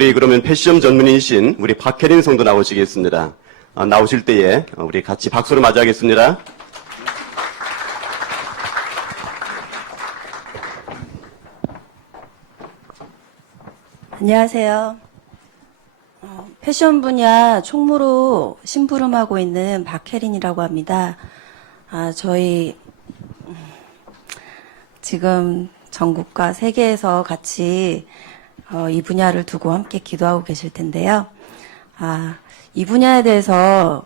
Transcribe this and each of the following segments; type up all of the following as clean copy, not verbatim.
우리 그러면 패션 전문인이신 우리 박혜린 성도 나오시겠습니다. 나오실 때에 우리 같이 박수로 맞이하겠습니다. 안녕하세요. 패션 분야 총무로 심부름하고 있는 박혜린이라고 합니다. 저희 지금 전국과 세계에서 같이 이 분야를 두고 함께 기도하고 계실 텐데요. 이 분야에 대해서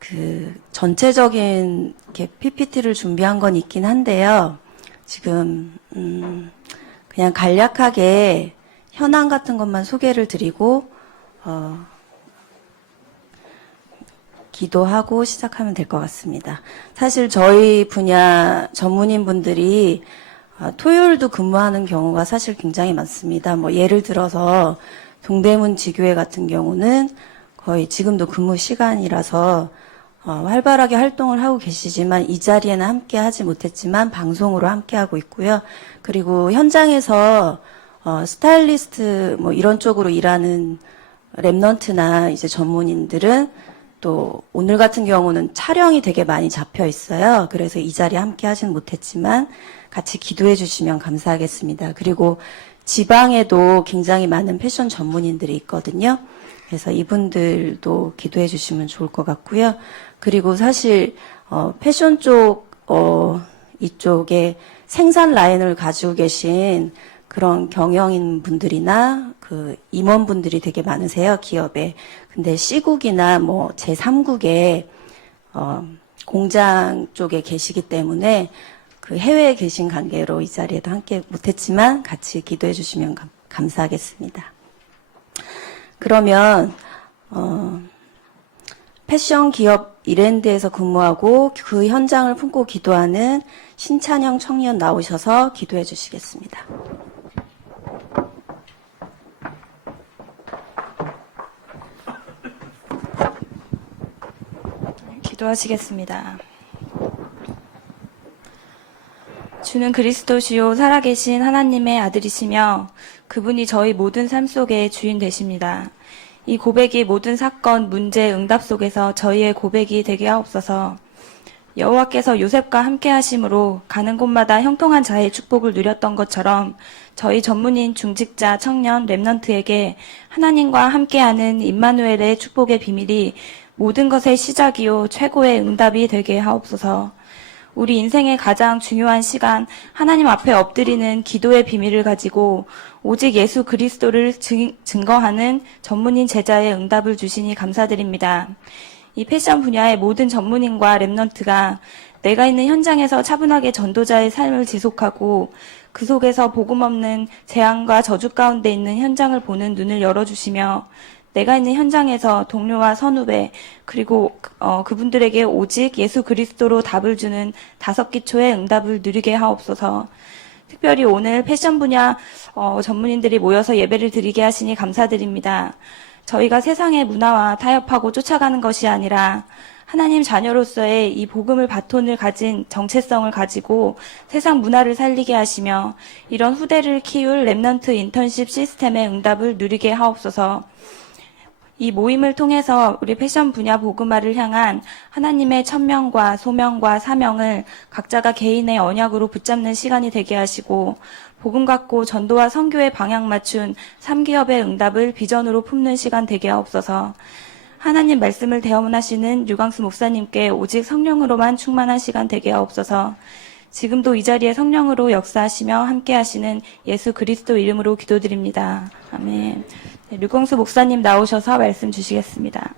그 전체적인 이렇게 PPT를 준비한 건 있긴 한데요. 지금 그냥 간략하게 현황 같은 것만 소개를 드리고 기도하고 시작하면 될 것 같습니다. 사실 저희 분야 전문인 분들이 토요일도 근무하는 경우가 사실 굉장히 많습니다. 뭐 예를 들어서 동대문 지교회 같은 경우는 거의 지금도 근무 시간이라서 활발하게 활동을 하고 계시지만 이 자리에는 함께 하지 못했지만 방송으로 함께 하고 있고요. 그리고 현장에서 스타일리스트 뭐 이런 쪽으로 일하는 랩넌트나 이제 전문인들은 또 오늘 같은 경우는 촬영이 되게 많이 잡혀 있어요. 그래서 이 자리에 함께 하지는 못했지만 같이 기도해 주시면 감사하겠습니다. 그리고 지방에도 굉장히 많은 패션 전문인들이 있거든요. 그래서 이분들도 기도해 주시면 좋을 것 같고요. 그리고 사실 패션 쪽 이쪽에 생산 라인을 가지고 계신 그런 경영인 분들이나 그 임원분들이 되게 많으세요, 기업에. 근데 C국이나 뭐 제3국에 공장 쪽에 계시기 때문에 그 해외에 계신 관계로 이 자리에도 함께 못했지만 같이 기도해 주시면 감사하겠습니다. 그러면 패션 기업 이랜드에서 근무하고 그 현장을 품고 기도하는 신찬영 청년 나오셔서 기도해 주시겠습니다. 기도하시겠습니다. 주는 그리스도시요 살아계신 하나님의 아들이시며 그분이 저희 모든 삶 속의 주인 되십니다. 이 고백이 모든 사건, 문제, 응답 속에서 저희의 고백이 되게 하옵소서. 여호와께서 요셉과 함께 하심으로 가는 곳마다 형통한 자의 축복을 누렸던 것처럼 저희 전문인, 중직자, 청년, 랩넌트에게 하나님과 함께하는 임마누엘의 축복의 비밀이 모든 것의 시작이요 최고의 응답이 되게 하옵소서. 우리 인생의 가장 중요한 시간, 하나님 앞에 엎드리는 기도의 비밀을 가지고 오직 예수 그리스도를 증거하는 전문인 제자의 응답을 주시니 감사드립니다. 이 패션 분야의 모든 전문인과 랩넌트가 내가 있는 현장에서 차분하게 전도자의 삶을 지속하고 그 속에서 복음 없는 재앙과 저주 가운데 있는 현장을 보는 눈을 열어주시며 내가 있는 현장에서 동료와 선후배 그리고 그분들에게 오직 예수 그리스도로 답을 주는 5기초의 응답을 누리게 하옵소서. 특별히 오늘 패션 분야 전문인들이 모여서 예배를 드리게 하시니 감사드립니다. 저희가 세상의 문화와 타협하고 쫓아가는 것이 아니라 하나님 자녀로서의 이 복음을 바톤을 가진 정체성을 가지고 세상 문화를 살리게 하시며 이런 후대를 키울 랩넌트 인턴십 시스템의 응답을 누리게 하옵소서. 이 모임을 통해서 우리 패션 분야 복음화를 향한 하나님의 천명과 소명과 사명을 각자가 개인의 언약으로 붙잡는 시간이 되게 하시고 복음 갖고 전도와 선교에 방향 맞춘 3기업의 응답을 비전으로 품는 시간 되게 하옵소서. 하나님 말씀을 대언하시는 류광수 목사님께 오직 성령으로만 충만한 시간 되게 하옵소서. 지금도 이 자리에 성령으로 역사하시며 함께 하시는 예수 그리스도 이름으로 기도드립니다. 아멘. 네, 류광수 목사님 나오셔서 말씀 주시겠습니다.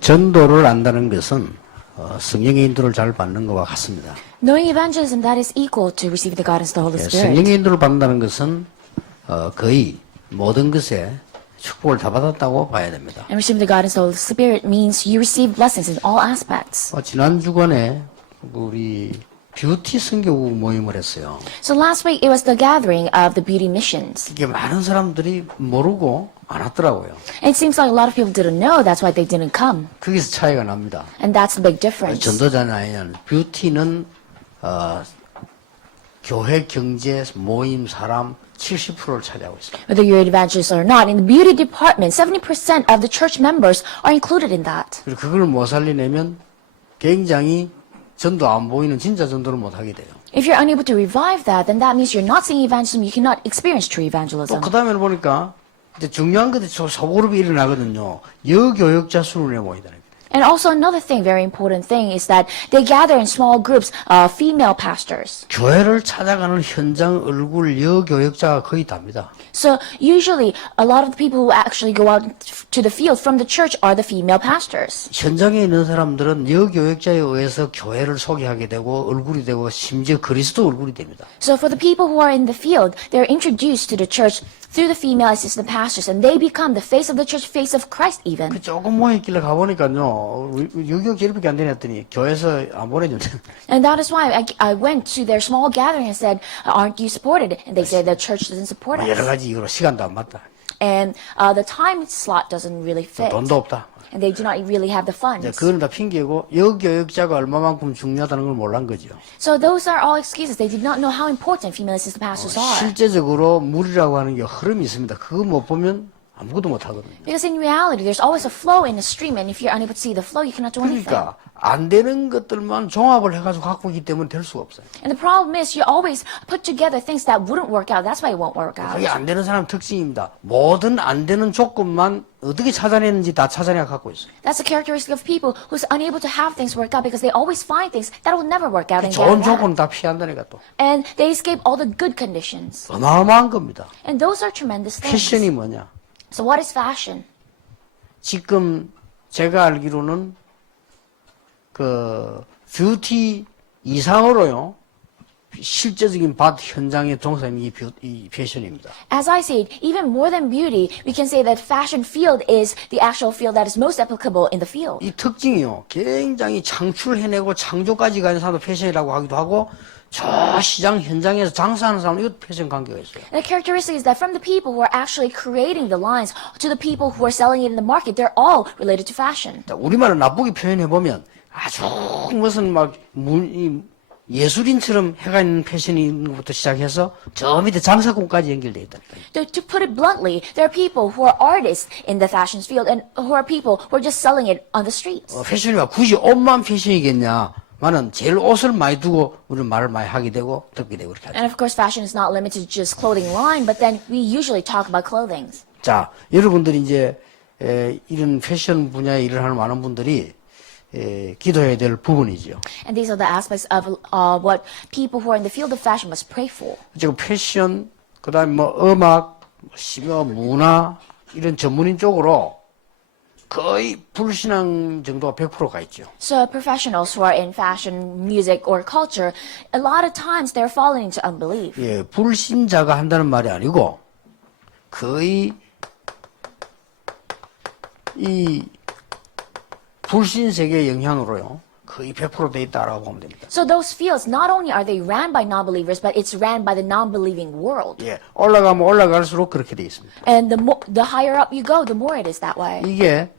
전도를 안다는 것은 성령의 인도를 잘 받는 것과 같습니다. Knowing evangelism, that is equal to receive the guidance of the Holy Spirit. 성령의 인도를 받는다는 것은 거의 모든 것에 축복을 다 받았다고 봐야 됩니다. And receiving the guidance of the Holy Spirit means you receive blessings in all aspects. 지난 주간에 우리 뷰티 선교국 모임을 했어요. So last week it was the gathering of the beauty missions. 이게 많은 사람들이 모르고 안 왔더라고요. And it seems like a lot of people didn't know, that's why they didn't come. 거기서 차이가 납니다. And that's the big difference. 전도자는 아니냐. 뷰티는 교회 경제 모임 사람 70%를 차지하고 있습니다. Whether you're evangelists or not, in the beauty department, 70% of the church members are included in that. 그리고 그걸 못 살리내면 굉장히 전도 안 보이는 진짜 전도를 못 하게 돼요. If you're unable to revive that, then that means you're not seeing evangelism, you cannot experience true 또 evangelism. 그 다음에 보니까 이제 중요한 것들이 소그룹이 일어나거든요. 여교역자 수련회 모이다. And also another thing, very important thing, is that they gather in small groups, female pastors. 교회를 찾아가는 현장 얼굴 여교역자가 거의 답니다. So usually, a lot of the people who actually go out to the field from the church are the female pastors. 현장에 있는 사람들은 여교역자에 의해서 교회를 소개하게 되고 얼굴이 되고 심지어 그리스도 얼굴이 됩니다. So for the people who are in the field, they're introduced to the church through the female assistant pastors, and they become the face of the church, face of Christ even. 조금 모였길래 가보니까요. 여교역자 이렇게 안 되냐 했더니 교회에서 안 보내준대. And that is why I went to their small gathering and said, aren't you supported? And they said the church doesn't support 여러 us. 가지 이유로 시간도 안 맞다. And the time slot doesn't really fit. 돈도 없다. And they do not really have the funds. 이제 그거는 다 핑계고 여교역자가 얼마만큼 중요하다는 걸 몰란 거죠. So those are all excuses. They did not know how important female assistant pastors are. 실제적으로 물이라고 하는 게 흐름이 있습니다. 그거 못 보면 아무것도 못 하거든요. Because in reality, there's always a flow in a stream, and if you're unable to see the flow, you cannot do anything. 그러니까 안 되는 것들만 종합을 해가지고 갖고 있기 때문에 될 수가 없어요. And the problem is, you always put together things that wouldn't work out. That's why it won't work out. 그게 안 되는 사람 특징입니다. 모든 안 되는 조건만 어떻게 찾아내는지 다 찾아내 갖고 있어요. That's a characteristic of people who's unable to have things work out because they always find things that will never work out. And, 좋은 get 조건 다 that. 피한다니까 또. And they escape all the good conditions. 어마어마한 겁니다. And those are tremendous things. 패션이 뭐냐? So what is fashion? 지금 제가 알기로는 그 뷰티 이상으로요. 실제적인 밭 현장에 종사하는 이 패션입니다. As I said, even more than beauty, we can say that fashion field is the actual field that is most applicable in the field. 이 특징이요. 굉장히 창출해내고 창조까지 가는 사람도 패션이라고 하기도 하고 저 시장 현장에서 장사하는 사람은 이것도 패션 관계가 있어요. The characteristic is that from the people who are actually creating the lines to the people who are selling it in the market, they're all related to fashion. 자, 우리말을 나쁘게 표현해보면 아주 무슨 막 예술인처럼 해가 있는 패션이 있는 것부터 시작해서 저 밑에 장사꾼까지 연결되어 있다니까요. To put it bluntly, there are people who are artists in the fashion field and who are people who are just selling it on the streets. 패션이 굳이 옷만 패션이겠냐? 나는 제일 옷을 많이 두고 우리는 말을 많이 하게 되고 듣게 되고 그렇게 하죠. And of course, fashion is not limited to just clothing line, but then we usually talk about clothing. 자, 여러분들이 이제 이런 패션 분야에 일을 하는 많은 분들이 기도해야 될 부분이죠. And these are the aspects of what people who are in the field of fashion must pray for. 지금 패션, 그다음에 뭐 음악, 심지어 문화 이런 전문인 쪽으로 거의 불신앙 정도가 100%가 있죠. So professionals who are in fashion, music, or culture, a lot of times they're falling into unbelief. 예, 불신자가 한다는 말이 아니고 거의 이 불신 세계의 영향으로요. 거의 100%돼 있다라고 보면 됩니다. So those fields, not only are they ran by non-believers, but it's ran by the non-believing world. 예, 올라가면 올라갈수록 그렇게 돼 있습니다. And the higher up you go, the more it is that way. 이게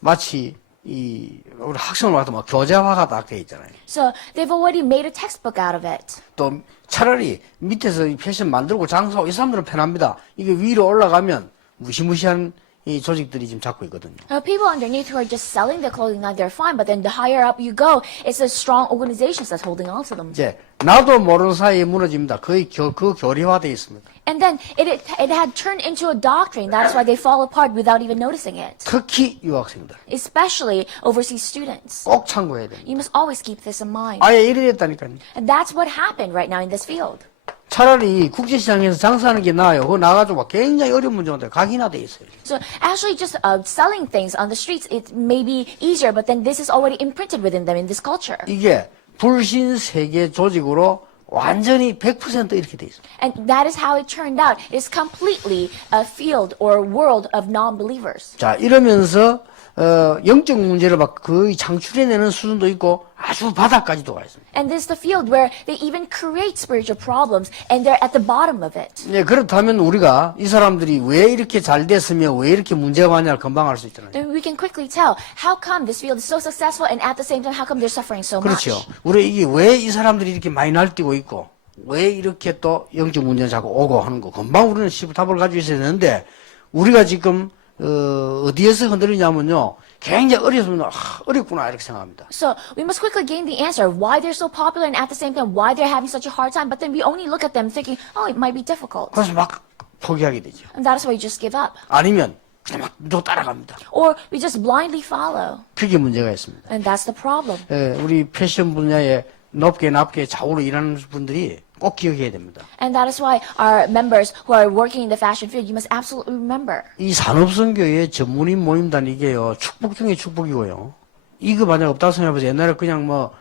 마치 우리 학생을 와도 막 교재화가 딱 돼 있잖아요. So they've already made a textbook out of it. 또 차라리 밑에서 이 패션 만들고 장사하고 이 사람들은 편합니다. 이게 위로 올라가면 무시무시한 이 조직들이 지금 잡고 있거든요. People underneath who are just selling their clothing line, they're fine. But then the higher up you go, it's a strong organizations that's holding on to them. 이제 나도 모르는 사이에 무너집니다. 거의 그 교리화되어 있습니다. And then it had turned into a doctrine. That is why they fall apart without even noticing it. 특히 유학생들 Especially overseas students. 꼭 참고해야 됩니다. You must always keep this in mind. 아예 이래 됐다니까요. And that's what happened right now in this field. 차라리 국제시장에서 장사하는 게 나아요. 그거 나가지고 굉장히 어려운 문제인데 각이나 돼 있어요. So actually just selling things on the streets, it may be easier, but then this is already imprinted within them in this culture. 이게 불신 세계 조직으로 완전히 100% 이렇게 돼 있어요. And that is how it turned out. It's completely a field or world of non-believers. 자, 이러면서 영적 문제를 막 거의 창출해내는 수준도 있고 아주 바닥까지도 가 있습니다. And this is the field where they even create spiritual problems and they're at the bottom of it. 네, 그렇다면 우리가 이 사람들이 왜 이렇게 잘 됐으며 왜 이렇게 문제가 많냐를 금방 알 수 있잖아요. Then we can quickly tell how come this field is so successful and at the same time how come they're suffering so much. 그렇죠. 우리 이게 왜 이 사람들이 이렇게 많이 날뛰고 있고 왜 이렇게 또 영적 문제가 자꾸 오고 하는 거 금방 우리는 답을 가지고 있어야 되는데 우리가 지금 어디에서 흔들리냐면요. 굉장히 어려서는 어렵구나 이렇게 생각합니다. So we must quickly gain the answer why they're so popular and at the same time why they're having such a hard time. But then we only look at them thinking, oh, it might be difficult. 그래서 막 포기하게 되죠. And that is why we just give up. 아니면 그냥 막 무조건 따라갑니다. Or we just blindly follow. 그게 문제가 있습니다. And that's the problem. 우리 패션 분야에 높게 좌우로 일하는 분들이 꼭 기억해야 됩니다. And that is why our members who are working in the fashion field, you must absolutely remember. 이 산업선교의 전문인 모임단 이게요 축복 중에 축복이고요. 이거 만약 없다고 생각해보세요. 옛날에 그냥 뭐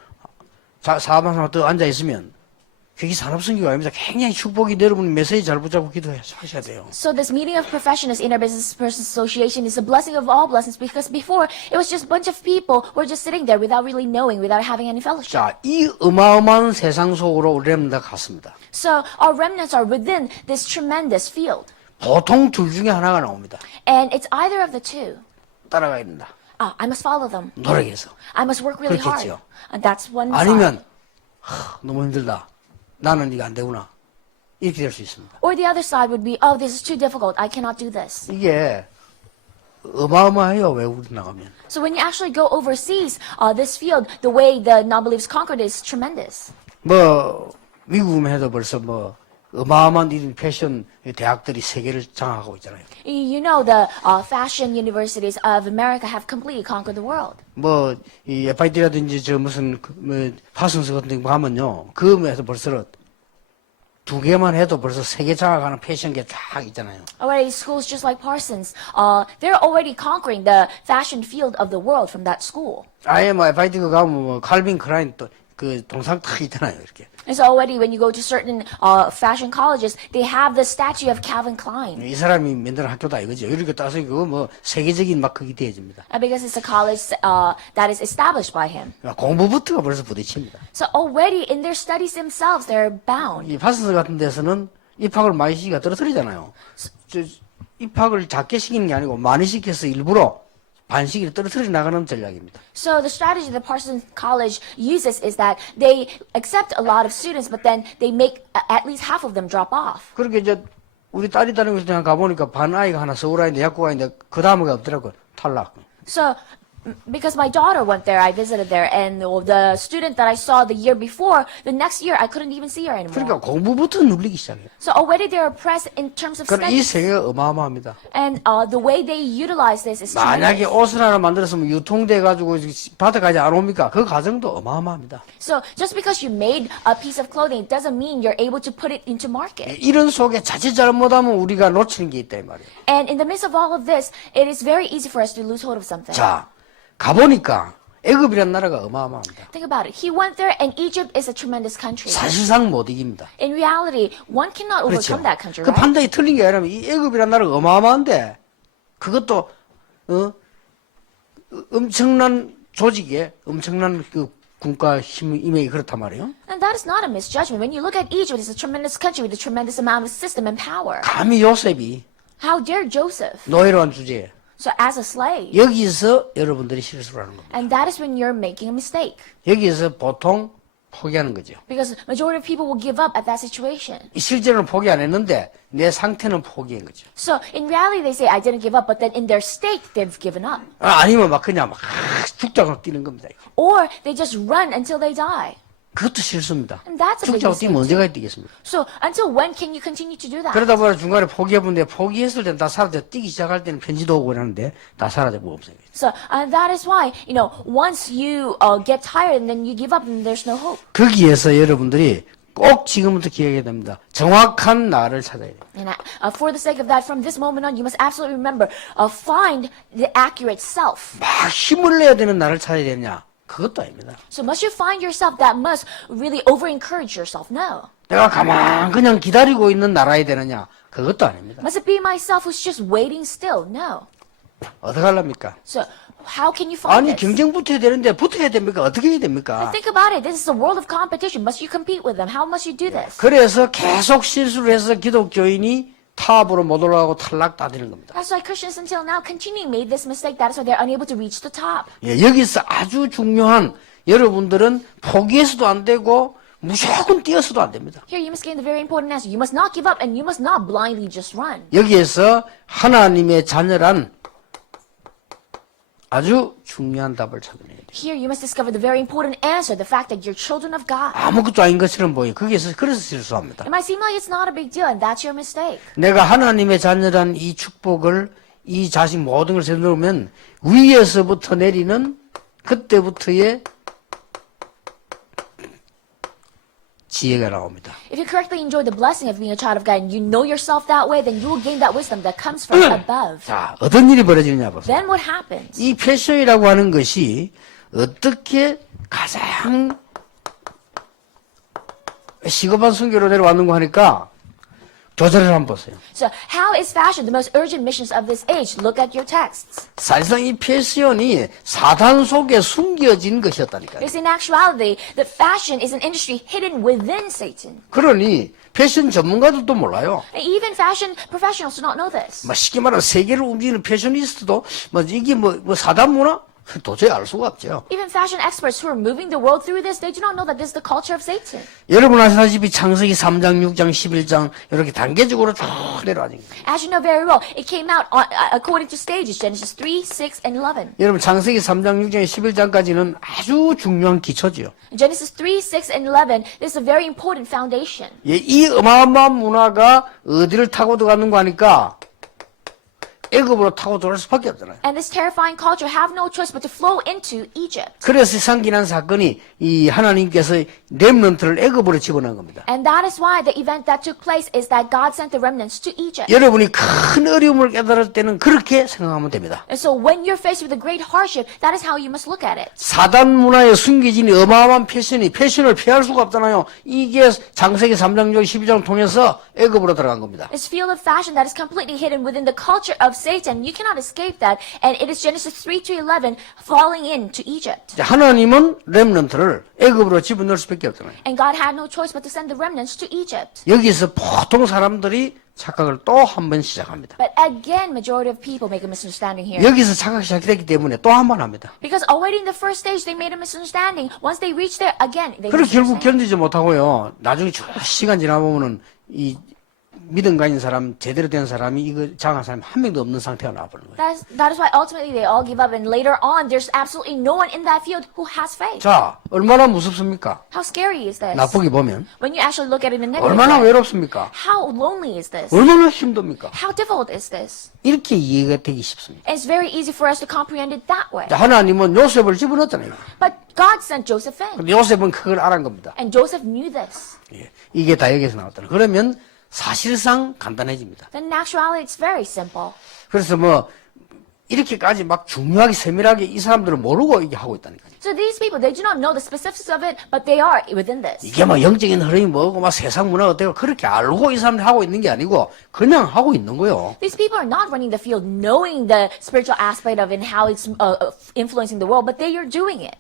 사업하면서 또 앉아 있으면 그게 산업선교가 아닙니다. 굉장히 축복이 여러분이 메시지 잘 붙잡고 기도하셔야 돼요. So this meeting of professionals in our Business Persons Association is a blessing of all blessings because before it was just a bunch of people who were just sitting there without really knowing, without having any fellowship. 자, 이 어마어마한 세상 속으로 우리 렘다 갔습니다. So our remnants are within this tremendous field. 보통 둘 중에 하나가 나옵니다. And it's either of the two. 따라가야 된다. I must follow them. 노력해서. I must work really hard. 그렇겠죠. And that's one 아니면 side. 너무 힘들다. 나는 이거 안 되구나. 이렇게 될 수 있습니다. Or the other side would be, oh, this is too difficult. I cannot do this. 이게 어마어마해요. 외국 나가면. So when you actually go overseas, this field, the way the non-believers conquered it is tremendous. 뭐 미국만 해도 벌써 뭐 어마어마한 이런 패션 대학들이 세계를 장악하고 있잖아요. You know the fashion universities of America have completely conquered the world. 뭐 이 FIT라든지 저 무슨 뭐 파슨스 같은 데 가면요. 그에서 벌써 두 개만 해도 벌써 세계 장악하는 패션계 쫙 있잖아요. Already schools just like Parsons, they're already conquering the fashion field of the world from that school. 아예 뭐 FIT 가면 뭐 칼빈 클라인 또 그 동상 딱 있잖아요. 이렇게. And so already when you go to certain fashion colleges, they have the statue of Calvin Klein. 이 사람이 만든 학교다 이거죠. 이렇게 따서 그거 뭐 세계적인 막 그게 되어집니다. Because it's a college that is established by him. 공부부터가 벌써 부딪힙니다. So already in their studies themselves, they're bound. 이 파슨스 같은 데서는 입학을 많이 시키가 떨어뜨리잖아요. 입학을 작게 시키는 게 아니고 많이 시켜서 일부러 반시기를 떨어뜨려 나가는 전략입니다. So the strategy that Parsons College uses is that they accept a lot of students, but then they make at least half of them drop off. 그렇게 이제 우리 딸이 다니고 있을 때 가보니까 반 아이가 하나 서울 아이인데 약국 아이인데 그 다음에 없더라고. 탈락. So because my daughter went there, I visited there, and the student that I saw the year before, the next year I couldn't even see her anymore. 그러니까 공부부터 눌리기 시작해요. So already they're oppressed in terms of 그럼 이 studies. 세계가 어마어마합니다. And the way they utilize this is 만약에 tremendous. 옷을 하나 만들었으면 유통돼가지고 바다까지 안 옵니까? 그 과정도 어마어마합니다. So just because you made a piece of clothing, it doesn't mean you're able to put it into market. 이런 속에 자칫 잘못하면 우리가 놓치는 게 있다 이 말이에요. And in the midst of all of this, it is very easy for us to lose hold of something. 자, 가보니까 애굽이란 나라가 어마어마합니다. Think about it. He went there, and Egypt is a tremendous country. 사실상 못 이깁니다. In reality, one cannot 그렇죠. overcome that country, 그 right? 판단이 틀린 게 아니라 이 애굽이란 나라가 어마어마한데 그것도 엄청난 조직에 엄청난 그 군가 힘이 그렇단 말이에요. And that is not a misjudgment. When you look at Egypt, it's a tremendous country with a tremendous amount of system and power. 감히 요셉이 How dare Joseph? 노예로 한 주제에 So as a slave. 여기서 여러분들이 실수를 하는 겁니다. And that is when you're making a mistake. 여기에서 보통 포기하는 거죠. Because majority of people will give up at that situation. 실제로는 포기 안 했는데 내 상태는 포기한 거죠. So in reality, they say, I didn't give up, but then in their state, they've given up. 아니면 막 그냥 막 죽자고 뛰는 겁니다. Or they just run until they die. 그것도 실수입니다. And that's a big 죽자고 mistake. 뛰면 언제까지 뛰겠습니까? So until when can you continue to do that? 그러다 보니 중간에 포기해본데 포기했을 때는 다 사라져. 뛰기 시작할 때는 편지도 오고 그러는데 다 사라져버리고 없어요. So that is why, once you get tired and then you give up and there's no hope. 거기에서 여러분들이 꼭 지금부터 기억해야 됩니다. 정확한 나를 찾아야 돼요. And for the sake of that, from this moment on, you must absolutely remember, find the accurate self. 막 힘을 내야 되는 나를 찾아야 되냐? 그것도 아닙니다. So must you find yourself that must really over-encourage yourself? No. 내가 가만 그냥 기다리고 있는 나라야 되느냐? 그것도 아닙니다. Must it be myself who's just waiting still? No. 어떻게 하랍니까? So How can you find 아니 this? 경쟁 붙어야 되는데 붙어야 됩니까? 어떻게 해야 됩니까? Think about it. This is a world of competition. Must you compete with them? How must you do this? 그래서 계속 실수를 해서 기독교인이 탑으로 못 올라가고 탈락 다 되는 겁니다. That's why Christians until now continually made this mistake. That is why they're unable to reach the top. 예, 여기서 아주 중요한 여러분들은 포기해서도 안 되고 무조건 뛰어서도 안 됩니다. Here you must gain the very important answer. You must not give up and you must not blindly just run. 여기에서 하나님의 자녀란 아주 중요한 답을 찾아내야 돼요. Here you must discover the very important answer, the fact that you're children of God. 아무것도 아닌 것처럼 보여요. 그래서 실수합니다. It might seem like it's not a big deal and that's your mistake. 내가 하나님의 자녀란 이 축복을 이 자신 모든 걸 세워놓으면 위에서부터 내리는 그때부터의 지혜가 나옵니다. If you correctly enjoy the blessing of being a child of God and you know yourself that way, then you will gain that wisdom that comes from above. 자, 어떤 일이 벌어지느냐 보세요. Then what happens? 이 패션이라고 하는 것이 어떻게 가장 시급한 순교로 내려왔는가 하니까 교재를 한번 보세요. So how is fashion the most urgent missions of this age? Look at your texts. 사실상 이 패션이 사단 속에 숨겨진 것이었다니까요. Because in actuality, the fashion is an industry hidden within Satan. 그러니 패션 전문가들도 몰라요. And even fashion professionals do not know this. 뭐 쉽게 말하면 세계를 움직이는 패셔니스트도 뭐 이게 뭐 사단 문화? 도저히 알 수가 없죠. Even fashion experts who are moving the world through this, they do not know that this is the culture of Satan. 여러분 아시다시피 창세기 3장, 6장, 11장 이렇게 단계적으로 쭉 내려와진 거예요. As you know very well, it came out according to stages, Genesis 3, 6, and 11. 여러분 창세기 3장, 6장, 11장까지는 아주 중요한 기초지요. Genesis 3, 6, and 11, this is a very important foundation. 예, 이 어마어마한 문화가 어디를 타고 들어가는가 하니까 애굽으로 타고 들어갈 수밖에 없잖아요. And this terrifying culture have no choice but to flow into Egypt. 그래서 상기난 사건이 이 하나님께서 렘넌트를 애굽으로 집어넣은 겁니다. And that is why the event that took place is that God sent the remnants to Egypt. 여러분이 큰 어려움을 깨달을 때는 그렇게 생각하면 됩니다. And so when you're faced with a great hardship, that is how you must look at it. 사단 문화에 숨겨진 어마어마한 패션을 피할 수가 없잖아요. 이게 창세기 3장, 12장을 통해서 애굽으로 들어간 겁니다. This field of fashion that is completely hidden within the culture of Satan, you cannot escape that. And it is Genesis 3 to 11 falling into Egypt. 하나님은 렘넌트를 애굽으로 집어넣을 수밖에 없잖아요. And God had no choice but to send the remnants to Egypt. 여기서 보통 사람들이 착각을 또 한 번 시작합니다. But again, majority of people make a misunderstanding here. 여기서 착각이 시작됐기 때문에 또 한 번 합니다. Because already in the first stage, they made a misunderstanding. Once they reach there, again, they 그리고 결국 misunderstand. 견디지 못하고요. 나중에 쭉 시간 지나보면은 이 믿음 가진 사람, 제대로 된 사람이 이거 장한 사람이 한 명도 없는 상태가 나와버리는 거예요. That is why ultimately they all give up. And later on, there's absolutely no one in that field who has faith. 자, 얼마나 무섭습니까? How scary is this? 나쁘게 보면. When you actually look at it in a negative 얼마나 way. 외롭습니까? How lonely is this? 얼마나 힘듭니까? How difficult is this? 이렇게 이해가 되기 쉽습니다. It's very easy for us to comprehend it that way. 자, 하나님은 요셉을 집어넣었잖아요. But God sent Joseph in. 근데 요셉은 그걸 알은 겁니다. And Joseph knew this. 예, 이게 다 여기서 나왔다. 그러면 사실상 간단해집니다. Then in actuality, it's very simple. 그래서 뭐 이렇게까지 막 중요하게 세밀하게 이 사람들은 모르고 이게 하고 있다니까요. So these people, they do not know the specifics of it, but they are within this. 이게 뭐 영적인 흐름이 뭐고 막 세상 문화가 어때고 그렇게 알고 이 사람들이 하고 있는 게 아니고 그냥 하고 있는 거예요. These people are not running the field knowing the spiritual aspect of it and how it's influencing the world, but they are doing it.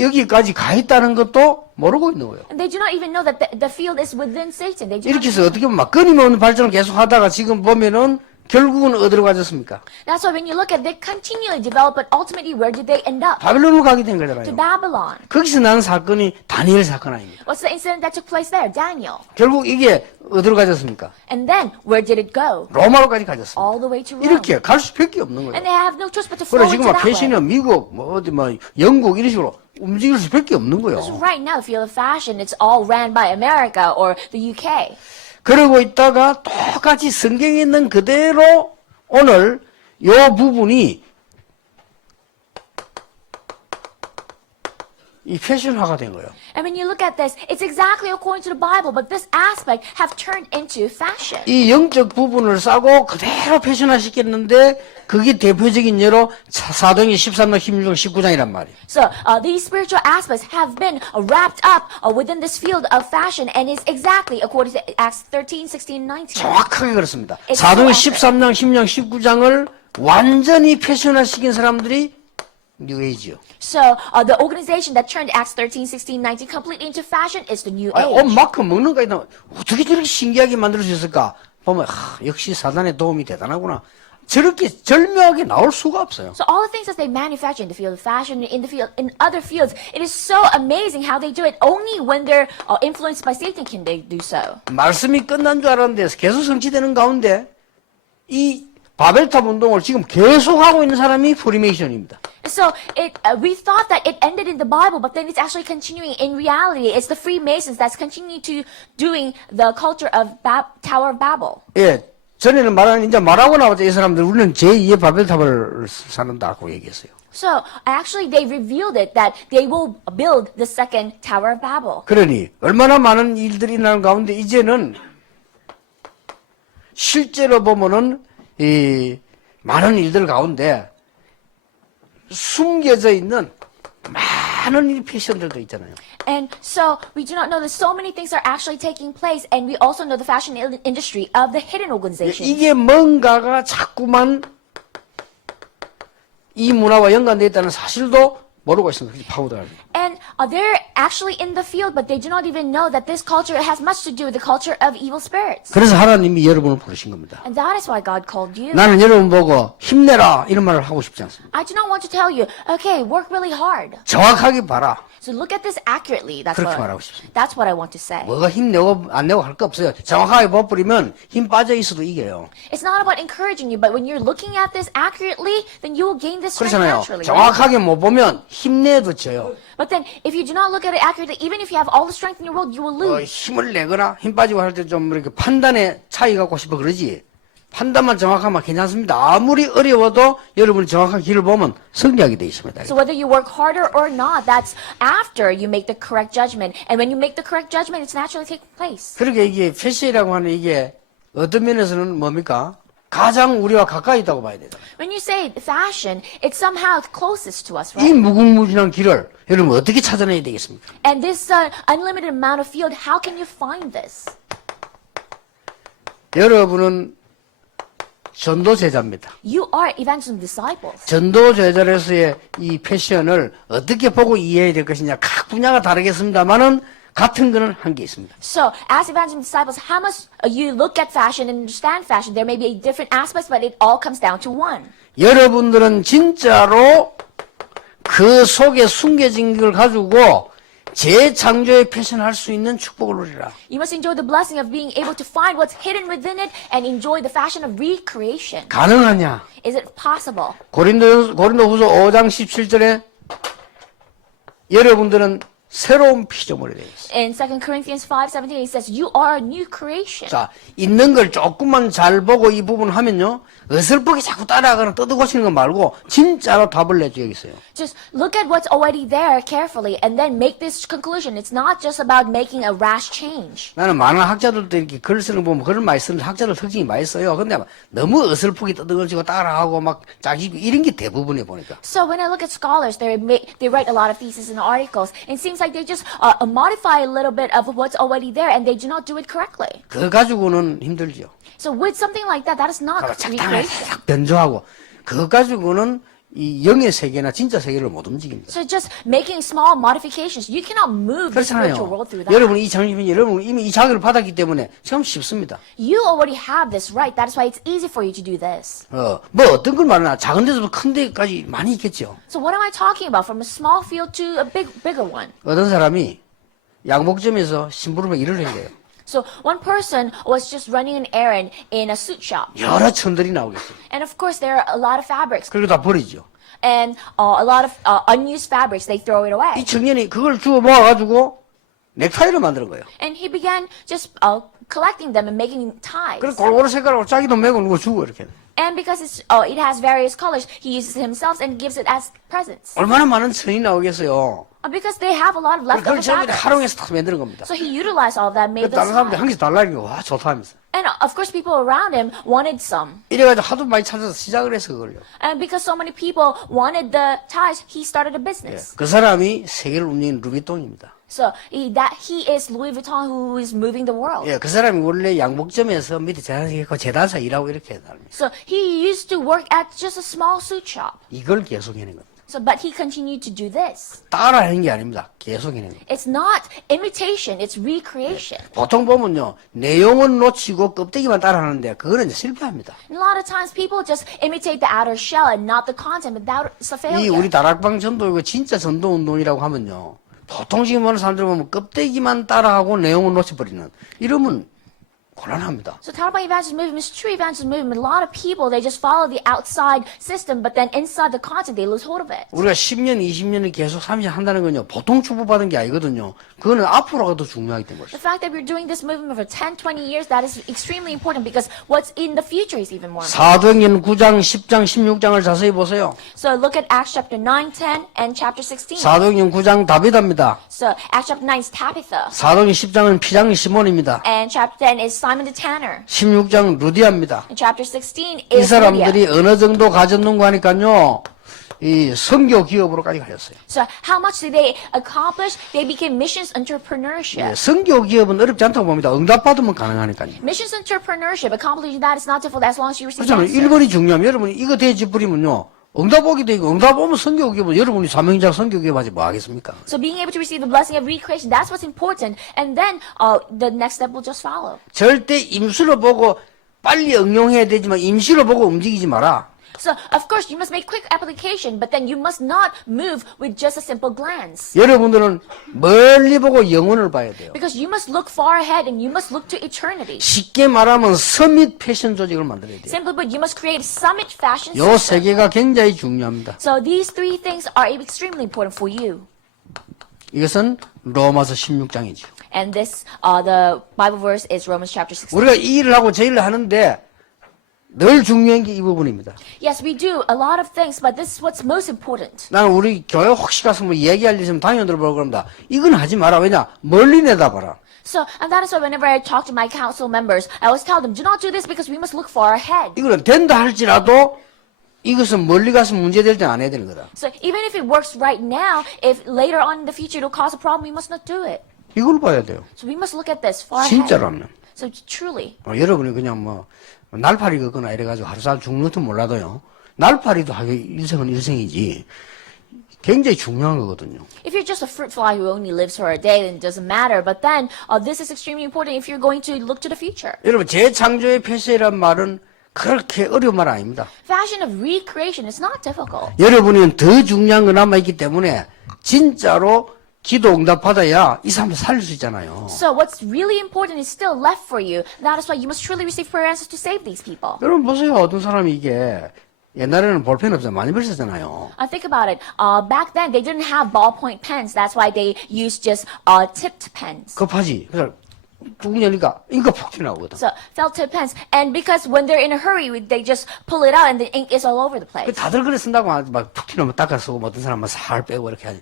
여기까지 가 있다는 것도 모르고 있는 거예요. And they do not even know that the field is within Satan. They do not 이렇게 해서 어떻게 보면 막 끊임없는 발전을 계속 하다가 지금 보면은 결국은 어디로 가졌습니까? That's why when you look at it, they continually develop, but ultimately where did they end up? 바빌론으로 가게 된 To 거잖아요. Babylon. 거기서 난 사건이 다니엘 사건 아닙니까? What's the incident that took place there? Daniel. 결국 이게 어디로 가졌습니까? And then, where did it go? 로마로까지 가졌습니다. All the way to Rome. 이렇게 갈 수밖에 없는 거예요. And they have no choice but to flow 그래 into 지금 막 that way. 패션이 미국 뭐 어디 뭐 영국 이런 식으로 움직일 수밖에 없는 거예요. Because right now, the field of fashion, it's all ran by America or the UK. 그러고 있다가 똑같이 성경에 있는 그대로 오늘 요 부분이 이 패션화가 된 거예요. And when you look at this, it's exactly according to the Bible, but this aspect have turned into fashion. 이 영적 부분을 싸고 그대로 패션화 시켰는데 그게 대표적인 예로 사도행전 13장, 16장, 19장이란 말이에요. So these spiritual aspects have been wrapped up within this field of fashion and is exactly according to Acts 13, 16, 19. 정확하게 그렇습니다. 사도행전 13장, 16장, 19장을 완전히 패션화 시킨 사람들이 New Age요. So the organization that turned Acts 13, 16, 19 completely into fashion is the New 아니, Age. 옷 마크 먹는 거 있나? 어떻게 저렇게 신기하게 만들 수 있을까? 보면 역시 사단의 도움이 대단하구나. 저렇게 절묘하게 나올 수가 없어요. So all the things that they manufacture in the field of fashion, in the field, in other fields, it is so amazing how they do it. Only when they're influenced by Satan can they do so. 말씀이 끝난 줄 알았는데 계속 성취되는 가운데 이 바벨탑 운동을 지금 계속하고 있는 사람이 프리메이션입니다. So we thought that it ended in the Bible, but then it's actually continuing. In reality, it's the Freemasons that's continuing to doing the culture of Tower of Babel. 예, 전에는 이제 말하고 나왔죠. 이 사람들 우리는 제2의 바벨탑을 사는다고 얘기했어요. So actually, they revealed it that they will build the second Tower of Babel. 그러니 얼마나 많은 일들이 일어나는 가운데 이제는 실제로 보면은 이 많은 일들 가운데 숨겨져 있는 많은 이 패션들도 있잖아요. And so we do not know that so many things are actually taking place, and we also know the fashion industry of the hidden organizations. 이게 뭔가가 자꾸만 이 문화와 연관되어 있다는 사실도 모르고 있습니다. 파고들어요. And they're actually in the field, but they do not even know that this culture has much to do with the culture of evil spirits. 그래서 하나님이 여러분을 부르신 겁니다. And that is why God called you. 나는 여러분 보고 힘내라 이런 말을 하고 싶지 않습니다. I do not want to tell you, okay, work really hard. 정확하게 봐라. So look at this accurately. 그렇게 말하고 싶습니다. That's what I want to say. 뭐가 힘내고 안 내고 할 거 없어요. 정확하게 못 부리면 힘 빠져 있어도 이겨요. It's not about encouraging you, but when you're looking at this accurately, then you will gain this strength 그렇잖아요. naturally. Right? 정확하게 못 보면 힘내도 져요. But then, if you do not look at it accurately, even if you have all the strength in your world, you will lose. 힘을 내거나 힘 빠지고 할 때 좀 이렇게 판단에 차이 갖고 싶어 그러지. 판단만 정확하면 괜찮습니다. 아무리 어려워도 여러분이 정확한 길을 보면 승리하게 돼 있습니다. So whether you work harder or not, that's after you make the correct judgment. And when you make the correct judgment, it's naturally taking place. 그러게 이게 패션이라고 하는 이게 어떤 면에서는 뭡니까? 가장 우리와 가까이 있다고 봐야 되죠. When you say fashion, it's somehow closest to us, 이 right? 무궁무진한 길을 여러분 어떻게 찾아내야 되겠습니까? And this unlimited amount of field, how can you find this? 여러분은 전도 제자입니다. You are evangelism disciples. 전도 제자로서의 이 패션을 어떻게 보고 이해해야 될 것이냐 각 분야가 다르겠습니다만은 같은 거는 한 게 있습니다. So, as evangelism disciples, how much you look at fashion and understand fashion, there may be different aspects, but it all comes down to one. 여러분들은 진짜로 그 속에 숨겨진 걸 가지고 재창조의 패션할 수 있는 축복을 누리라. You must enjoy the blessing of being able to find what's hidden within it and enjoy the fashion of recreation. 가능하냐? Is it possible? 고린도후서 5장 17절에 여러분들은 새로운 피조물이 되어 있어요. In 2 Corinthians 5:17, it says, you are a new creation. 자, 있는 걸 조금만 잘 보고 이 부분 하면요. 어설프게 자꾸 따라가거나 뜯어고치는 거 말고 진짜로 답을 내주겠어요. Just look at what's already there carefully and then make this conclusion. It's not just about making a rash change. 나는 많은 학자들도 이렇게 글 쓰는 거 보면 글을 많이 쓰는 학자들 특징이 많이 써요. 근데 너무 어설프게 뜯어고치고 따라하고 막 짜기고 이런 게 대부분에 보니까. So when I look at scholars, they write a lot of theses and articles. And it seems like they just modify a little bit of what's already there and they do not do it correctly. 그거 가지고는 힘들죠. So with something like that is not 적당하게 recreation. 싹 변조하고 그거 가지고는 이 영의 세계나 진짜 세계를 못 움직입니다. So just making small modifications, you cannot move the spiritual world through 그렇잖아요. that. 여러분이 이 장님이 여러분 이미 이 자격을 받았기 때문에 참 쉽습니다. You already have this right. That is why it's easy for you to do this. 뭐 어떤 걸 말하나 작은 데서부터 큰 데까지 많이 있겠죠. So what am I talking about? From a small field to a bigger one. 어떤 사람이 양복점에서 심부름에 일을 해야 돼요. So one person was just running an errand in a suit shop. 여러 천들이 나오겠어요. And of course, there are a lot of fabrics. 그리고 다 버리죠. And a lot of unused fabrics, they throw it 이 away. 청년이 그걸 주워 모아가지고 넥타이를 만드는 거예요. And he began just collecting them and making ties. 그래서 골고루 색깔하고 자기도 메고 누구 주고 이렇게. And because it has various colors, he uses it himself and gives it as presents. 얼마나 많은 천이 나오겠어요. Because they have a lot of 그걸 leftover 저기 fabrics. 활용해서 다 만드는 겁니다. So he utilized all of that, made 다른 those 사람들이 한 ties. 개씩 달라니까 와 좋다 하면서. And of course, people around him wanted some. 이래가지고 하도 많이 찾아서 시작을 해서 그걸요. And because so many people wanted the ties, he started a business. 그 사람이 세계를 움직이는 루비통입니다. So he is Louis Vuitton who is moving the world. 예, 그 사람이 원래 양복점에서 밑에 재단사 일하고 이렇게 해요. So he used to work at just a small suit shop. 이걸 계속 해낸 겁니다. So, but he continued to do this. 따라하는 게 아닙니다. 계속 해내는 거예요. It's not imitation, it's recreation. 보통 보면요, 내용은 놓치고 껍데기만 따라하는데 그거는 이제 실패합니다. And a lot of times people just imitate the outer shell and not the content, but that's a 이 failure. 우리 다락방 전도 이거 진짜 전도 운동이라고 하면요, 보통 지금 어느 사람들 보면 껍데기만 따라하고 내용을 놓쳐버리는 이러면 곤란합니다. So Taliban evangelism movement is true evangelism movement. A lot of people, they just follow the outside system, but then inside the content, they lose hold of it. 우리가 10년, 20년을 계속 30년 한다는 건요, 보통 축복받은 게 아니거든요. 그거는 앞으로가 더 중요하기 때문에. The fact that we're doing this movement for 10, 20 years, that is extremely important because what's in the future is even more important. 사도행전 9장, 10장, 16장을 자세히 보세요. So look at Acts chapter 9, 10, and chapter 16. 사도행전 9장 다비다입니다. So Acts chapter 9 is Tabitha, 사도행전 10장은 피장 시몬입니다. and chapter 10 is Simon the Tanner, 16장 루디아입니다. and chapter 16 이 is Lydia. 사람들이 어느 정도 가졌는가 하니까요, 이 선교 기업으로까지 가졌어요. So how much did they accomplish? They became missions entrepreneurship. 예, 선교 기업은 어렵지 않다고 봅니다. 응답받으면 가능하니까요. Missions entrepreneurship, accomplishing that is not difficult as long as you receive 그렇잖아요. answers. 1번이 중요하면 여러분이 이거 대지 뿌리면요, 응답 오게 되고, 응답 오면 선교 기업은 여러분이 사명자 선교 기업 하지 뭐 하겠습니까? So being able to receive the blessing of recreation, that's what's important. And then the next step will just follow. 절대 임수로 보고 빨리 응용해야 되지만 임시로 보고 움직이지 마라. So of course you must make quick application, but then you must not move with just a simple glance. 여러분들은 멀리 보고 영혼을 봐야 돼요. Because you must look far ahead and you must look to eternity. 쉽게 말하면 서밋 패션 조직을 만들어야 돼요. Simply put, you must create a summit fashion 요 system. 세 개가 굉장히 중요합니다. So these three things are extremely important for you. 이것은 로마서 16장이죠. And this, the Bible verse is Romans chapter 16. 우리가 이 일을 하고 저 일을 하는데 늘 중요한 게 이 부분입니다. Yes, we do a lot of things, but this is what's most important. 나는 우리 교회 혹시 가서 뭐 얘기할 일 있으면 당연들 보고 그럽니다. 이건 하지 마라. 왜냐? 멀리 내다봐라. So, and that is why whenever I talk to my council members, I always tell them, do not do this because we must look far ahead. 이거는 된다 할지라도 이것은 멀리 가서 문제될 때 안 해야 되는 거다. So even if it works right now, if later on in the future it will cause a problem, we must not do it. 이걸 봐야 돼요. So we must look at this far ahead. 진짜로는. So truly. 여러분이 그냥 뭐 날파리 걷거나 이래가지고 하루살 죽는 줄 몰라도요. 날파리도 하기 일생은 일생이지. 굉장히 중요한 거거든요. If you're just a fruit fly who only lives for a day, then it doesn't matter. But then this is extremely important if you're going to look to the future. 여러분 재창조의 폐쇄란 말은 그렇게 어려운 말 아닙니다. Fashion of recreation is not difficult. 여러분은 더 중요한 거 남아있기 때문에 진짜로 기도 응답받아야 이 사람을 살릴 수 있잖아요. So what's really important is still left for you. That is why you must truly receive prayer answers to save these people. 여러분 보세요. 어떤 사람이 이게 옛날에는 볼펜 없잖아요. 많이 벌었잖아요. Think about it. Back then, they didn't have ballpoint pens. That's why they used just tipped pens. 급하지. 그래서 쭉 열니까 이거 폭 튀어나오거든. So felt tip pens. And because when they're in a hurry, they just pull it out and the ink is all over the place. 다들 그래 쓴다고 막툭 튀어나오면 닦아 쓰고 뭐 어떤 사람은 살 빼고 이렇게 하지.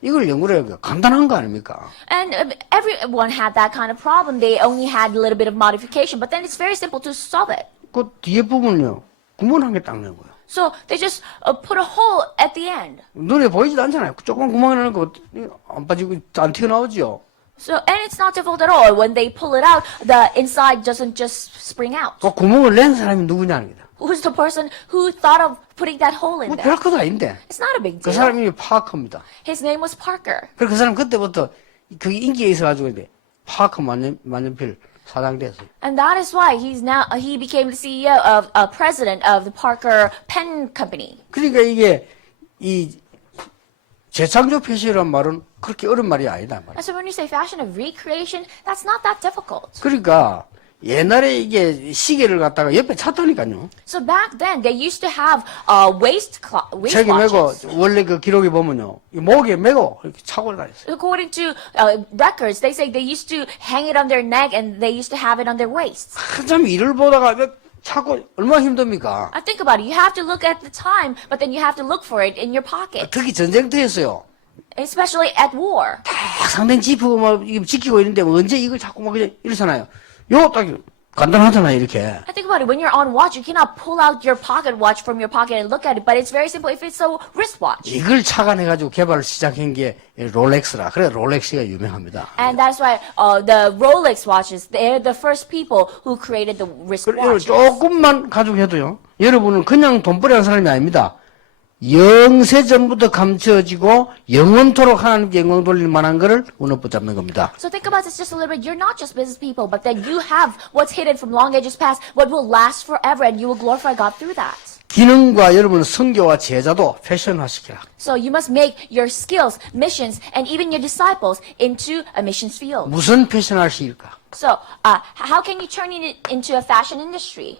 이걸 연구를 해요. 간단한 거 아닙니까? And everyone had that kind of problem. They only had a little bit of modification, but then it's very simple to solve it. 그 뒤에 부분은요. 구멍 한 개 딱 낸 거예요. So they just put a hole at the end. 눈에 보이지도 않잖아요. 조그만 구멍 나는 거 안 빠지고 안 튀어나오죠. So, and it's not difficult at all. When they pull it out, the inside doesn't just spring out. 그 구멍을 낸 사람이 누구냐는 거다. Who's the person who thought of putting that hole in 뭐 there? 별것도 아닌데. It's not a big 그 deal. 사람 이름이 파커입니다. His name was Parker. 그래서 그 사람 그때부터 그게 인기가 있어가지고 이제 파커 만년필 사장 됐어요. And that is why he became the CEO of, president of the Parker Pen Company. 그러니까 이게 이 재창조 폐쇄란 말은 그렇게 어려운 말이 아니다 말이야. And so when you say fashion of recreation, that's not that difficult. 그러니까 옛날에 이게 시계를 갖다가 옆에 찼다니까요. So back then, they used to have waist 책에 메고 watches. 원래 그 기록에 보면요, 이 목에 메고 이렇게 차고 다녔어요. According to records, they say they used to hang it on their neck and they used to have it on their waists. 한참 일을 보다가 차고 얼마나 힘듭니까? I think about it. You have to look at the time, but then you have to look for it in your pocket, 특히 전쟁터였어요. especially at war. 딱 상대 지프고 막 이거 지키고 있는데 뭐 언제 이걸 자꾸 막 그냥 이러잖아요. 요 딱 간단하잖아요 이렇게. I think about it. When you're on watch, you cannot pull out your pocket watch from your pocket and look at it. But it's very simple if it's a wristwatch. 이걸 착안해가지고 개발을 시작한 게 롤렉스라. 그래 롤렉스가 유명합니다. And that's why the Rolex watches, they're the first people who created the 그리고 wristwatch. 조금만 가지고 해도요. 여러분은 그냥 돈벌이하는 사람이 아닙니다. 영세전부터 감춰지고 영원토록 하나님께 영광 돌릴 만한 것을 오늘 붙잡는 겁니다. So think about this just a little bit. You're not just business people, but that you have what's hidden from long ages past, what will last forever, and you will glorify God through that. 기능과 여러분 선교와 제자도 패션화시키라. So you must make your skills, missions, and even your disciples into a missions field. 무슨 패션화시킬까? So how can you turn it into a fashion industry?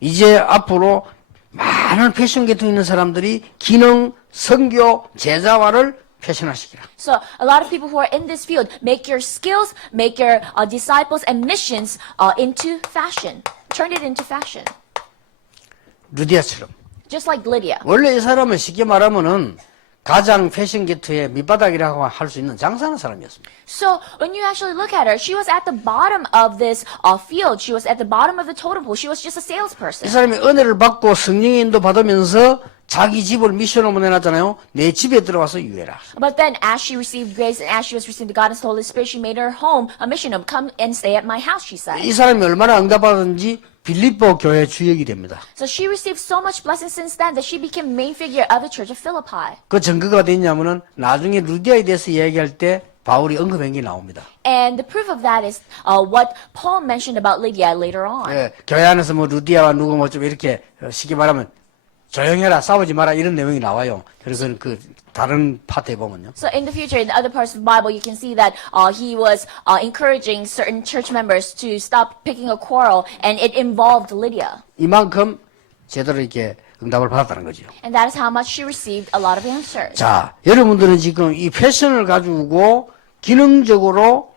이제 앞으로 많은 패션 계통에 있는 사람들이 기능, 선교, 제자화를 패션화시키라. So a lot of people who are in this field, make your skills, make your disciples and missions into fashion. Turn it into fashion. 루디아처럼. Just like Lydia. 원래 이 사람은 쉽게 말하면은 가장 패션 계통의 밑바닥이라고 할 수 있는 장사하는 사람이었습니다. So when you actually look at her, she was at the bottom of this field. She was at the bottom of the totem pole. She was just a 이 salesperson. 사람이 은혜를 받고 성령의 인도 받으면서 자기 집을 미션으로 보내놨잖아요. 내 집에 들어와서 유해라. But then as she received grace and as she was receiving the guidance of the Holy Spirit, she made her home a mission of come and stay at my house, she said. 이 사람이 얼마나 응답받았는지 빌립보 교회 주역이 됩니다. So she received so much blessing since then that she became main figure of the Church of Philippi. 그 증거가 됐냐면은 나중에 루디아에 대해서 이야기할 때 바울이 언급한 게 나옵니다. And the proof of that is what Paul mentioned about Lydia later on. 예, 교회 안에서 뭐 루디아와 누구 뭐 좀 이렇게 쉽게 말하면 조용해라, 싸우지 마라 이런 내용이 나와요. 그래서 그 다른 파트에 보면요. So in the future, in the other parts of the Bible, you can see that he was encouraging certain church members to stop picking a quarrel, and it involved Lydia. 이만큼 제대로 이렇게 응답을 받았다는 거죠. And that is how much she received a lot of answers. 자, 여러분들은 지금 이 패션을 가지고 기능적으로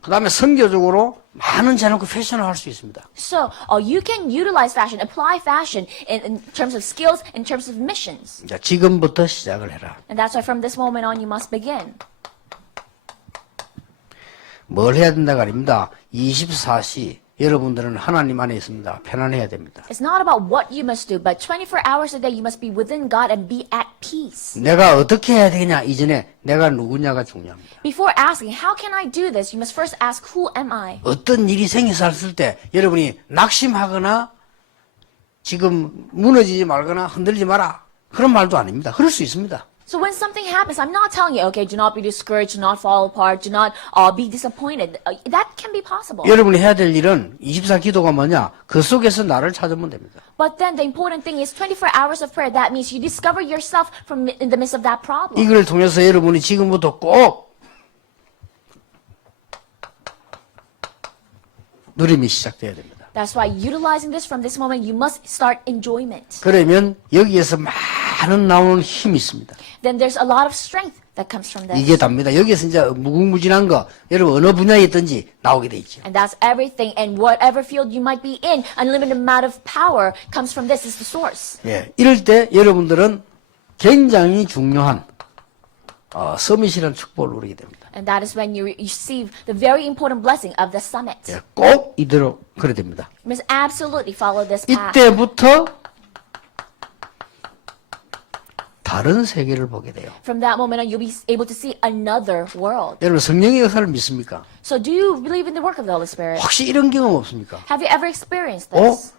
그다음에 선교적으로 많은 제놓고 패션을 할 수 있습니다. So you can utilize fashion, apply fashion in terms of skills, in terms of missions. 자, 지금부터 시작을 해라. And that's why from this moment on, you must begin. 뭘 해야 된다가 아닙니다. 24시 여러분들은 하나님 안에 있습니다. 편안해야 됩니다. It's not about what you must do, but 24 hours a day, you must be within God and be at peace. 내가 어떻게 해야 되겠냐 이전에 내가 누구냐가 중요합니다. Before asking, how can I do this, you must first ask, who am I? 어떤 일이 생겨서 했을 때 여러분이 낙심하거나 지금 무너지지 말거나 흔들리지 마라. 그런 말도 아닙니다. 그럴 수 있습니다. So when something happens, I'm not telling you, okay, do not be discouraged, do not fall apart, do not be disappointed. That can be possible. 여러분이 해야 될 일은 24 기도가 뭐냐? 그 속에서 나를 찾으면 됩니다. But then the important thing is 24 hours of prayer. That means you discover yourself from in the midst of that problem. 이걸 통해서 여러분이 지금부터 꼭 누림이 시작돼야 됩니다. That's why utilizing this from this moment, you must start enjoyment. 그러면 여기에서 많은 나오는 힘이 있습니다. Then there's a lot of strength that comes from this. 이게 답니다. 여기에서 이제 무궁무진한 거 여러분 어느 분야에 있든지 나오게 돼 있죠. And that's everything. And whatever field you might be in, unlimited amount of power comes from this is the source. 예, 이럴 때 여러분들은 굉장히 중요한 서밋이라는 축복을 누리게 됩니다. And that is when you receive the very important blessing of the summit. 예, 꼭 이대로 그래 됩니다. You must absolutely follow this path. 이때부터 다른 세계를 보게 돼요. From that moment on, you'll be able to see another world. 여러분 성령의 역사를 믿습니까? So do you believe in the work of the Holy Spirit? 혹시 이런 경험 없습니까? Have you ever experienced this?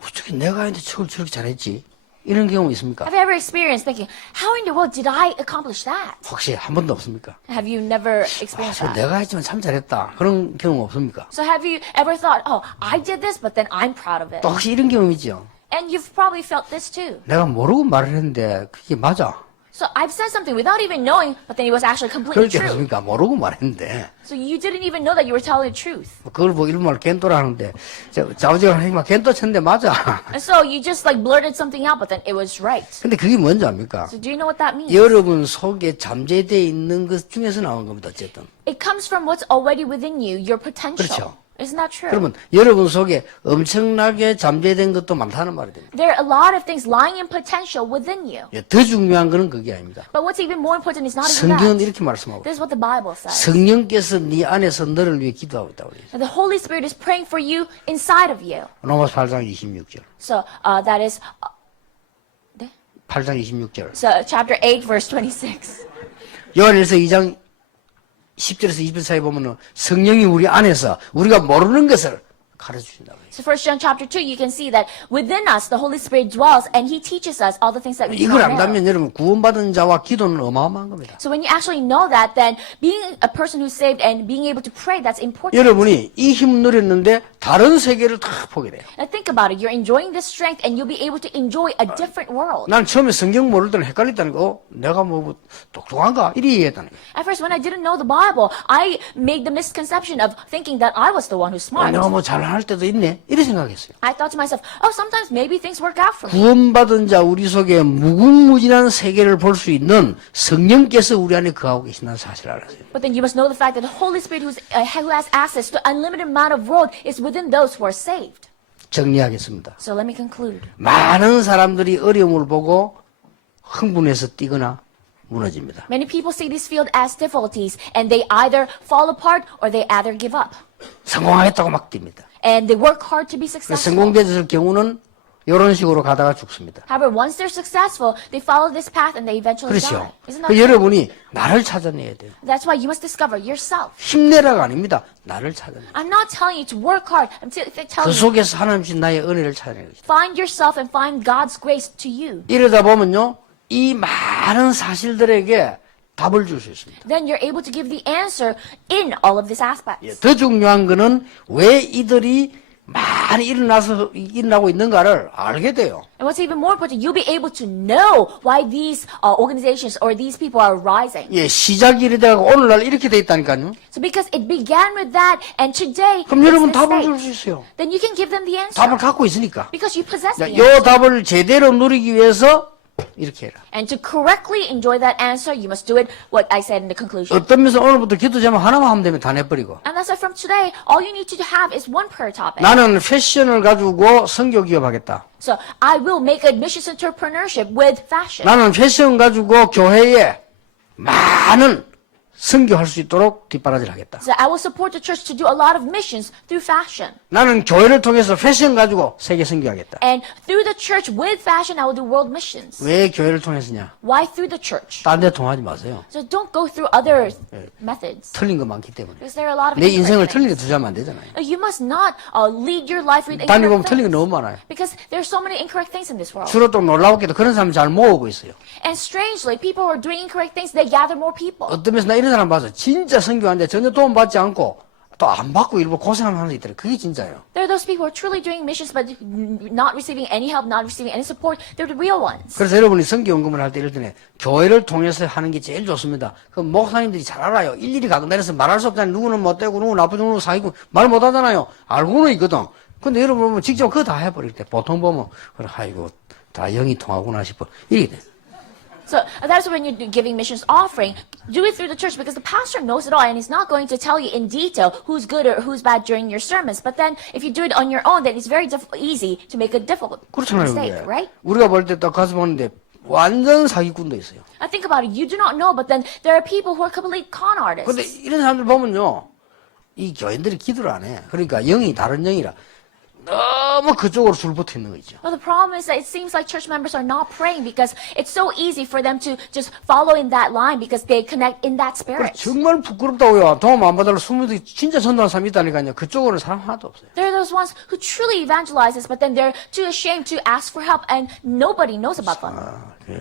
어떻게 내가 했는데 저걸 저렇게 잘했지? 이런 경험 있습니까? Have you ever experienced thinking, how in the world did I accomplish that? 혹시 한 번도 없습니까? Have you never experienced 저 that? 내가 했지만 참 잘했다. 그런 경험 없습니까? So have you ever thought, oh, I did this, but then I'm proud of it? 또 혹시 이런 경험 있죠? And you've probably felt this too. 내가 모르고 말을 했는데 그게 맞아. So I've said something without even knowing, but then it was actually completely 그럴 때 true. 없습니까? 모르고 말했는데 So you didn't even know that you were telling the truth. 그걸 보고 일본말 겐또라 하는데 자우지가 하니까 겐또 쳤는데 맞아. And so you just like blurted something out, but then it was right. 근데 그게 뭔지 압니까? So do you know what that means? 여러분 속에 잠재되어 있는 것 중에서 나온 겁니다. 어쨌든. It comes from what's already within you, your potential. 그렇죠. Isn't that true? 그러면 여러분 속에 엄청나게 잠재된 것도 많다는 말이 됩니다. There are a lot of things lying in potential within you. 예, 더 중요한 거는 그게 아닙니다. But what's even more important is not even 성경은 that. 이렇게 말씀하고 This is what the Bible says. 성령께서 네 안에서 너를 위해 기도하고 있다고 그래요. And the Holy Spirit is praying for you inside of you. 로마서 8장 26절. So that is, 네? 8장 26절. So chapter 8, verse 26. 요한일서 2장 10절에서 20절 사이에 보면은 성령이 우리 안에서 우리가 모르는 것을 가르쳐준다고 해요. So 1 John chapter 2, you can see that within us, the Holy Spirit dwells and He teaches us all the things that we do 이걸 not know. 안다면 여러분 구원받은 자와 기도는 어마어마한 겁니다. So when you actually know that, then being a person who's saved and being able to pray, that's important. 여러분이 이 힘 누렸는데 다른 세계를 다 보게 돼요. Now think about it. You're enjoying this strength and you'll be able to enjoy a different world. 난 처음에 성경 모를 때는 헷갈렸다는 거. 내가 뭐 똑똑한가? 이리 이해했다는 거예요. At first, when I didn't know the Bible, I made the misconception of thinking that I was the one who's smart. 내가 뭐 잘할 때도 있네. 이렇게 생각했어요. I thought to myself, oh, sometimes maybe things work out for me. 구원받은 자 우리 속에 무궁무진한 세계를 볼 수 있는 성령께서 우리 안에 거하고 계신다는 사실을 알았어요. But then you must know the fact that the Holy Spirit who has access to unlimited amount of world is within those who are saved. 정리하겠습니다. So let me conclude. 많은 사람들이 어려움을 보고 흥분해서 뛰거나 무너집니다. Many people see this field as difficulties and they either fall apart or they either give up. 성공하겠다고 막 뜁니다. And they work hard to be successful. 성공되었을 경우는 이런 식으로 가다가 죽습니다. However, once they're successful, they follow this path and they eventually 그렇죠. die. Isn't that 그 true? 여러분이 나를 찾아내야 돼요. That's why you must discover yourself. 힘내라가 아닙니다. 나를 찾아내. I'm not telling you to work hard. I'm 그 telling you 속에서 하나님 주신 나의 은혜를 찾아내는 거죠. find yourself and find God's grace to you. 이러다 보면요, 이 많은 사실들에게 답을 줄 수 있습니다. Then you're able to give the answer in all of these aspects. 더 중요한 거는 왜 이들이 많이 일어나고 있는가를 알게 돼요. And what's even more important, you'll be able to know why these organizations or these people are rising. 예, 시작이 이래다가 오늘날 이렇게 돼 있다니까요. So because it began with that and today 그럼 it's 여러분 this 답을 줄 stage, 수 있어요. then you can give them the answer. 답을 갖고 있으니까. Because you possess the 이 answer. 답을 제대로 누리기 위해서 이렇게 해라. And to correctly enjoy that answer, you must do it what I said in the conclusion. 어떤 면에서 오늘부터 기도 제목 하나만 하면 되면 다 내버리고. And that's why from today, all you need to have is one prayer topic. 나는 패션을 가지고 선교 기업하겠다. So I will make admissions entrepreneurship with fashion. 나는 패션 가지고 교회에 많은 선교할 수 있도록 뒷바라지를 하겠다. So I will support the church to do a lot of missions through fashion. 나는 교회를 통해서 패션 가지고 세계 선교하겠다. And through the church with fashion, I will do world missions. 왜 교회를 통해서냐? Why through the church? 딴 데 통하지 마세요. So don't go through other methods. 틀린 거 많기 때문에. Because there are a lot of 내 인생을 incorrect 틀린 데 things. 투자하면 안 되잖아요. You must not lead your life with 딴 데 보면 incorrect 틀린 거 things. 너무 많아요. Because there are so many incorrect things in this world. 주로 또 놀라웠게도 그런 사람 잘 모으고 있어요. And strangely, people who are doing incorrect things, they gather more people. 어떤 면에서 나 이런 사람 봐서 진짜 선교하는데 전혀 도움 받지 않고 또 안 받고 일부 고생하는 사람도 있더라고요. 그게 진짜예요. There are those people who are truly doing missions but not receiving any help, not receiving any support. They're the real ones. 그래서 여러분이 선교 연금을 할 때 이럴 때는 교회를 통해서 하는 게 제일 좋습니다. 그 목사님들이 잘 알아요. 일일이 가고 내려서 말할 수 없잖아요. 누구는 못되고 누구는 나쁘고 누구는 사기고 말 못하잖아요. 알고는 있거든. 근데 여러분 보면 직접 그거 다 해버릴 때 보통 보면 그래 아이고 다 영이 통하구나 싶어. 이게 돼. So that's when you're giving missions offering. Do it through the church because the pastor knows it all and he's not going to tell you in detail who's good or who's bad during your sermons. But then if you do it on your own, then it's very easy to make a difficult 그렇잖아요. mistake, 그게. right? 우리가 볼 때 딱 가서 보는데 완전 사기꾼도 있어요. I think about it. You do not know, but then there are people who are complete con artists. 근데 이런 사람들 보면요. 이 교인들이 기도를 안 해. 그러니까 영이 다른 영이라 너무 그쪽으로 줄 붙어 있는 거 있죠. Well, the problem is that it seems like church members are not praying because it's so easy for them to just follow in that line because they connect in that 그래, spirit. 정말 부끄럽다고요. 도움 안 받으러 숨어도 진짜 전도하는 사람이 있다니까요. 그쪽으로는 사람 하나도 없어요. There are those ones who truly evangelizes, but then they're too ashamed to ask for help and nobody knows about them.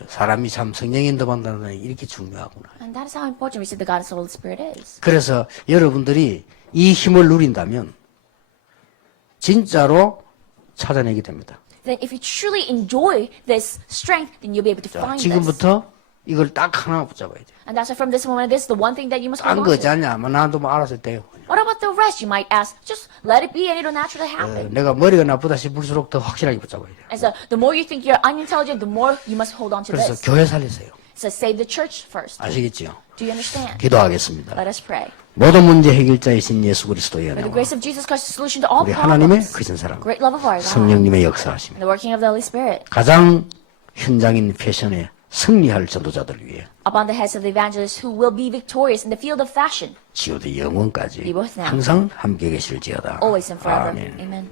사람이 참 성령 인도받는다는 게 이렇게 중요하구나. And that is how important we see the God of the Holy Spirit is. 그래서 여러분들이 이 힘을 누린다면 진짜로 찾아내게 됩니다. Then if you truly enjoy this strength, then you'll be able to 자, find this. 지금부터 이걸 딱 하나 붙잡아야 돼요. And that's why from this moment, this is the one thing that you must 딴 hold 거 on 있지 to. 않냐? 나도 뭐 알아서 돼요. What about the rest? You might ask. Just let it be and it'll naturally happen. 내가 머리가 나쁘다 싶을수록 더 확실하게 붙잡아야 돼요. And so the more you think you're unintelligent, the more you must hold on to 그래서 this. 교회 살리세요. So save the church first. 아시겠지요? Do you understand? 기도하겠습니다. Let us pray. 모든 문제 해결자이신 예수 그리스도의 For the 은혜와 grace of Jesus Christ, the solution to all 우리 하나님의 problems. 크신 사랑, Great love of our God. 성령님의 역사하심, And the working of the Holy Spirit. 가장 현장인 패션에 승리할 전도자들을 위해 Upon the heads of the evangelists who will be victorious in the field of fashion. 지오대 영원까지 Be with them. 항상 함께 계실지어다. Always and forever. 아멘. Amen.